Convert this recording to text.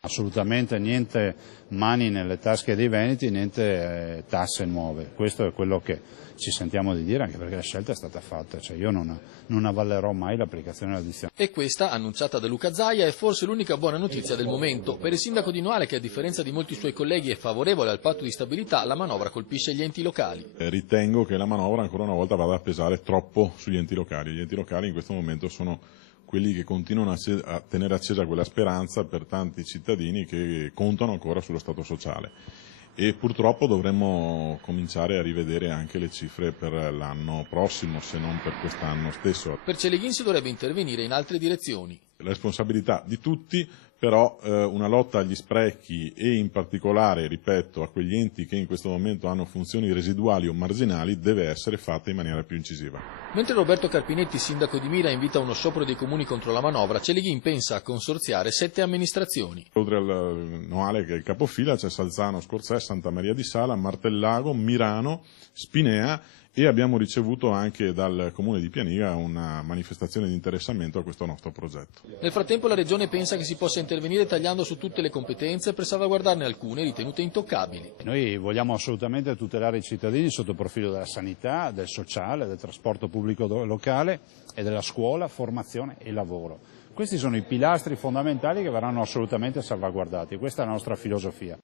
Assolutamente niente mani nelle tasche dei veneti, niente tasse nuove. Questo è quello che ci sentiamo di dire, anche perché la scelta è stata fatta, cioè io non avallerò mai l'applicazione dell'addizione. E questa, annunciata da Luca Zaia, è forse l'unica buona notizia del momento. Per il sindaco di Noale, che a differenza di molti suoi colleghi è favorevole al patto di stabilità, la manovra colpisce gli enti locali. Ritengo che la manovra ancora una volta vada a pesare troppo sugli enti locali. Gli enti locali in questo momento sono quelli che continuano a tenere accesa quella speranza per tanti cittadini che contano ancora sullo Stato sociale. E purtroppo dovremmo cominciare a rivedere anche le cifre per l'anno prossimo, se non per quest'anno stesso. Per Celeghin si dovrebbe intervenire in altre direzioni. La responsabilità di tutti, però una lotta agli sprechi e in particolare, ripeto, a quegli enti che in questo momento hanno funzioni residuali o marginali deve essere fatta in maniera più incisiva. Mentre Roberto Carpinetti, sindaco di Mira, invita uno sciopero dei comuni contro la manovra, Celeghin pensa a consorziare 7 amministrazioni. Oltre al Noale, che è il capofila, c'è Salzano, Scorzè, Santa Maria di Sala, Martellago, Mirano, Spinea, e abbiamo ricevuto anche dal comune di Pianiga una manifestazione di interessamento a questo nostro progetto. Nel frattempo la Regione pensa che si possa intervenire tagliando su tutte le competenze per salvaguardarne alcune ritenute intoccabili. Noi vogliamo assolutamente tutelare i cittadini sotto il profilo della sanità, del sociale, del trasporto pubblico locale e della scuola, formazione e lavoro. Questi sono i pilastri fondamentali che verranno assolutamente salvaguardati, questa è la nostra filosofia.